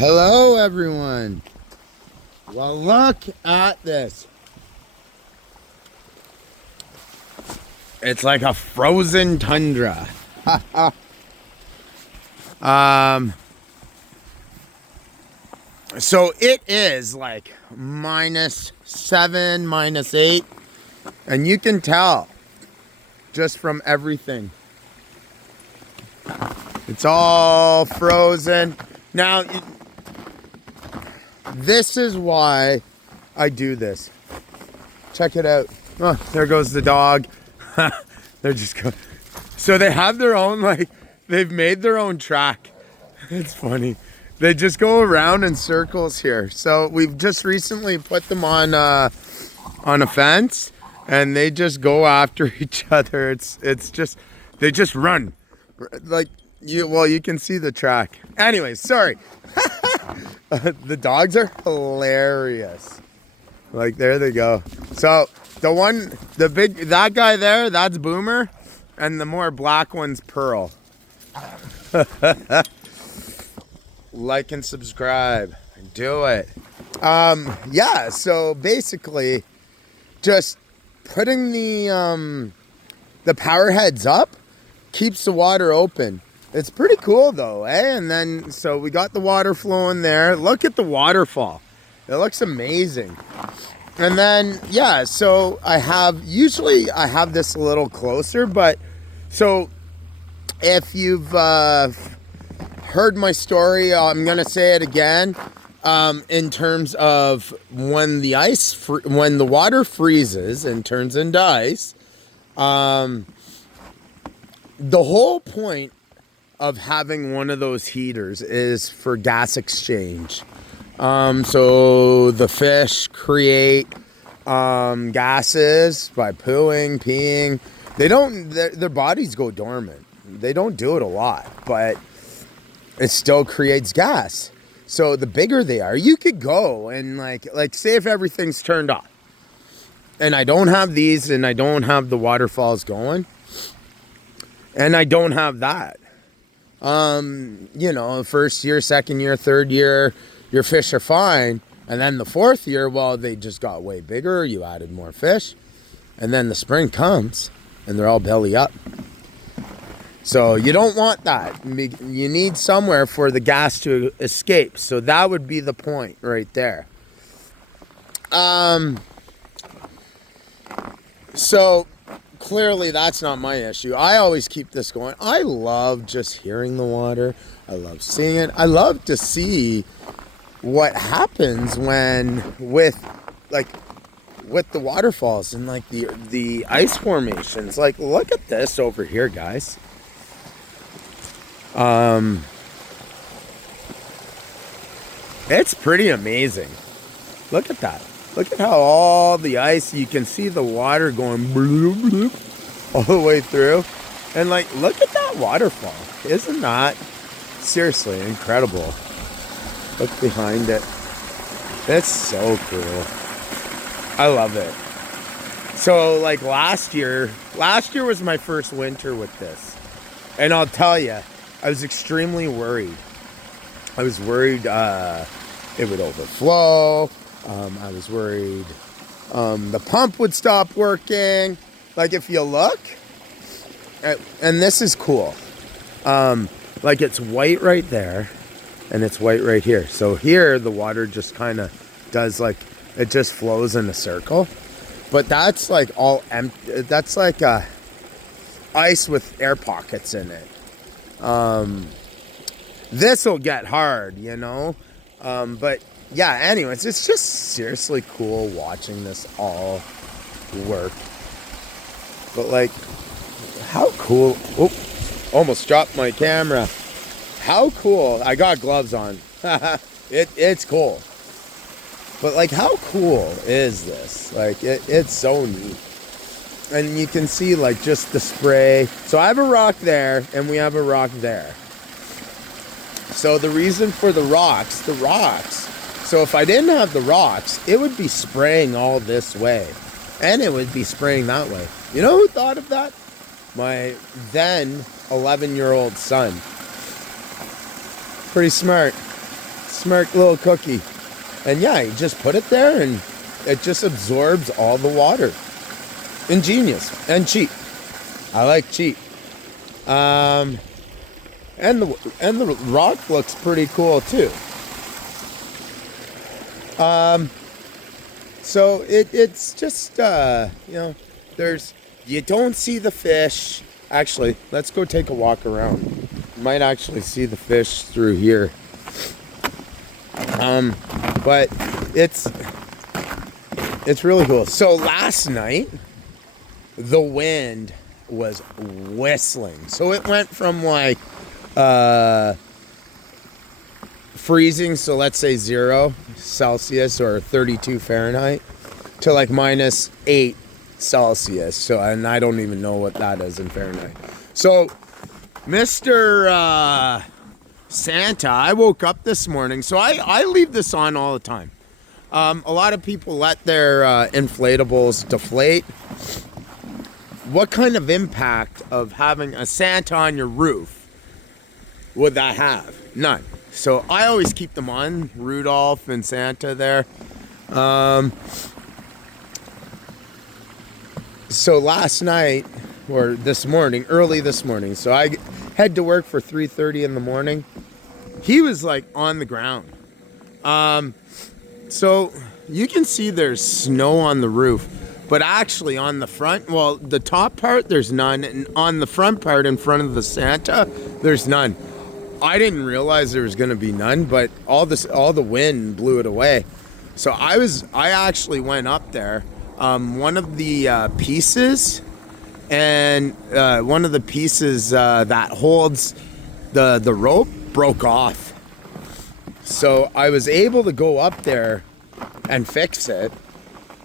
Hello, everyone. Well, look at this. It's like a frozen tundra. So it is like -7, -8, and you can tell just from everything. It's all frozen. Now, this is why I do this. Check it out. Oh, there goes the dog. They're just going. So they have their own, they've made their own track. It's funny. They just go around in circles here. So we've just recently put them on a fence, and they just go after each other. It's just, they just run. You can see the track. Anyways, sorry. The dogs are hilarious. There they go. So that guy there, that's Boomer, and the more black one's Pearl. Like and subscribe. Do it. Yeah, so basically just putting the power heads up keeps the water open. It's pretty cool though, eh? And then so we got the water flowing there. Look at the waterfall. It looks amazing. And then yeah, so I have this a little closer, but so if you've heard my story, I'm gonna say it again. In terms of when the water freezes and turns into ice, the whole point of having one of those heaters is for gas exchange. So the fish create gases by pooing, peeing. Their bodies go dormant. They don't do it a lot, but it still creates gas. So the bigger they are, you could go and like say if everything's turned off and I don't have these and I don't have the waterfalls going and I don't have that. First year, second year, third year, your fish are fine. And then the fourth year, well, they just got way bigger. You added more fish. And then the spring comes and they're all belly up. So you don't want that. You need somewhere for the gas to escape. So that would be the point right there. So clearly that's not my issue. I always keep this going. I love just hearing the water. I love seeing it. I love to see what happens with the waterfalls and the ice formations. Look at this over here, guys. It's pretty amazing. Look at that. Look at how all the ice, you can see the water going bloop, bloop, all the way through. And look at that waterfall. Isn't that seriously incredible? Look behind it. It's so cool. I love it. So last year was my first winter with this. And I'll tell you, I was extremely worried. I was worried it would overflow. I was worried the pump would stop working. If you look, and this is cool. It's white right there, and it's white right here. So here the water just kind of does it just flows in a circle. But that's all empty. That's ice with air pockets in it. This will get hard, but yeah, anyways, it's just seriously cool watching this all work. But how cool. Oh, almost dropped my camera. How cool. I got gloves on. It's cool. But how cool is this? It's so neat. And you can see just the spray. So I have a rock there and we have a rock there. So the reason for the rocks, so if I didn't have the rocks, it would be spraying all this way. And it would be spraying that way. You know who thought of that? My then 11-year-old son. Pretty smart. smart little cookie. And yeah, you just put it there and it just absorbs all the water. Ingenious and cheap. I like cheap. And the rock looks pretty cool too. So it's just you don't see the fish. Actually, let's go take a walk around. You might actually see the fish through here. But it's really cool. So last night, the wind was whistling. So it went from like freezing, so let's say 0 Celsius or 32 Fahrenheit, to like -8 Celsius. So, and I don't even know what that is in Fahrenheit. So, Mr. Santa, I woke up this morning. So I leave this on all the time. A lot of people let their inflatables deflate. What kind of impact of having a Santa on your roof would that have? None. So I always keep them on, Rudolph and Santa there. So last night, or this morning, early this morning, so I head to work for 3:30 in the morning. He was like on the ground. So you can see there's snow on the roof, but actually on the front, well, the top part, there's none. And on the front part in front of the Santa, there's none. I didn't realize there was going to be none, but all the wind blew it away. So I actually went up there. One of the pieces that holds the rope broke off. So I was able to go up there and fix it.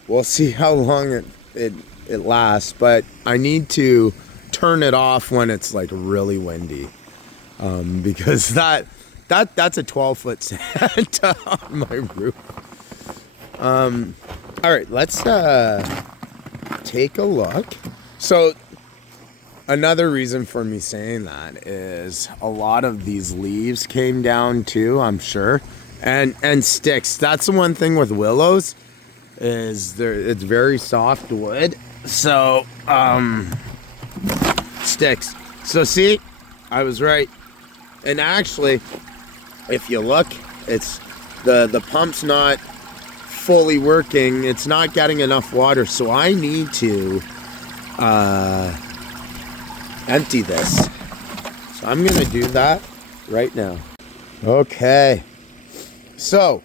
We'll see how long it lasts, but I need to turn it off when it's like really windy. Because that's a 12-foot Santa on my roof. All right, let's take a look. So another reason for me saying that is a lot of these leaves came down too, I'm sure, and sticks. That's the one thing with willows is it's very soft wood. So sticks. So see, I was right. And actually, if you look, it's the pump's not fully working. It's not getting enough water, so I need to empty this. So I'm gonna do that right now. Okay. So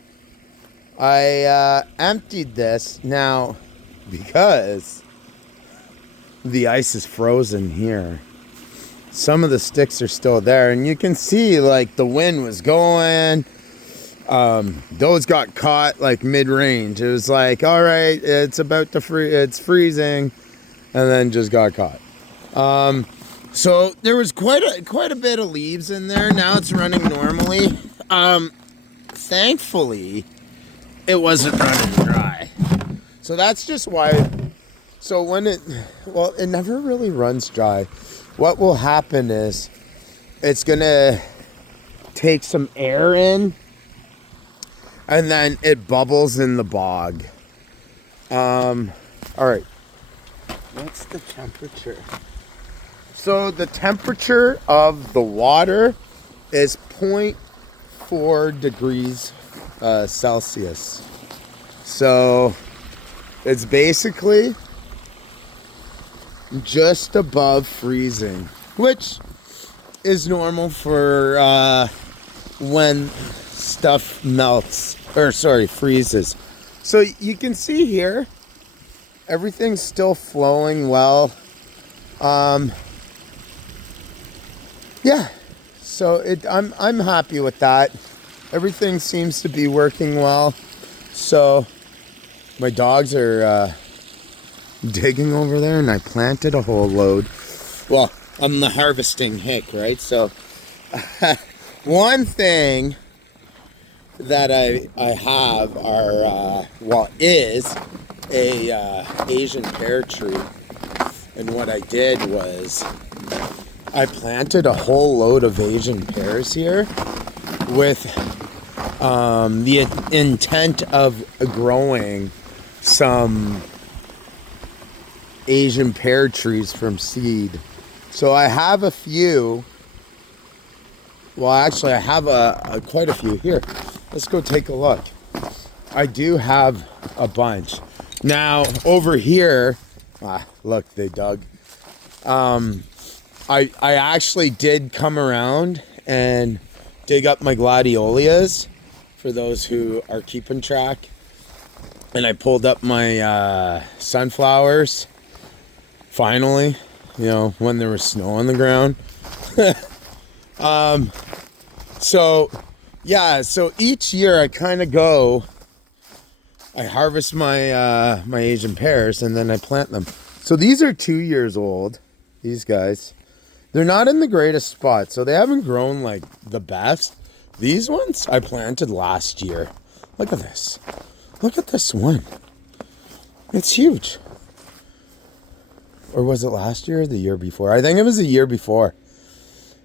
I emptied this now because the ice is frozen here. Some of the sticks are still there, and you can see like the wind was going. Those got caught like mid-range. It was like, all right, it's about to it's freezing, and then just got caught. So there was quite a bit of leaves in there. Now it's running normally. Thankfully, it wasn't running dry. So that's just why. So when it never really runs dry. What will happen is it's gonna take some air in, and then it bubbles in the bog. All right. What's the temperature? So the temperature of the water is 0.4 degrees Celsius. So it's basically just above freezing, which is normal for when stuff freezes. So you can see here, everything's still flowing well. Yeah, so I'm happy with that. Everything seems to be working well. So my dogs are digging over there, and I planted a whole load. Well, I'm the harvesting hick, right? So one thing that I have is a Asian pear tree. And what I did was I planted a whole load of Asian pears here with the intent of growing some Asian pear trees from seed. So I have a few. Well, actually, I have quite a few here. Let's go take a look. I do have a bunch. Now, over here, look, they dug. I actually did come around and dig up my gladiolus, for those who are keeping track. And I pulled up my sunflowers, finally, when there was snow on the ground. So each year I kind of go, I harvest my my Asian pears and then I plant them. So these are 2 years old, these guys. They're not in the greatest spot, so they haven't grown like the best. These ones I planted last year. Look at this. Look at this one. It's huge. Or was it last year or the year before? I think it was the year before.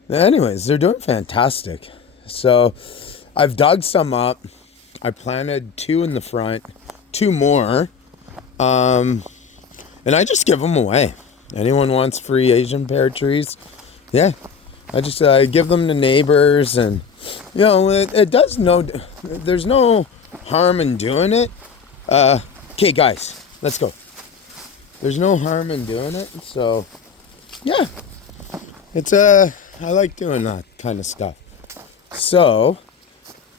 Anyways, they're doing fantastic. So I've dug some up. I planted 2 in the front, 2 more. And I just give them away. Anyone wants free Asian pear trees? Yeah. I just give them to neighbors, and it does there's no harm in doing it. Okay, guys, let's go. There's no harm in doing it. So yeah. It's I like doing that kind of stuff. So,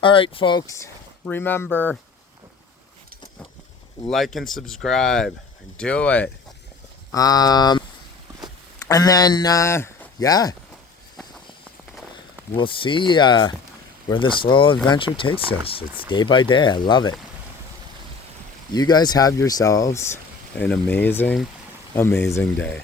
all right, folks, remember, like and subscribe. Do it. And then, yeah, we'll see where this little adventure takes us. It's day by day. I love it. You guys have yourselves an amazing, amazing day.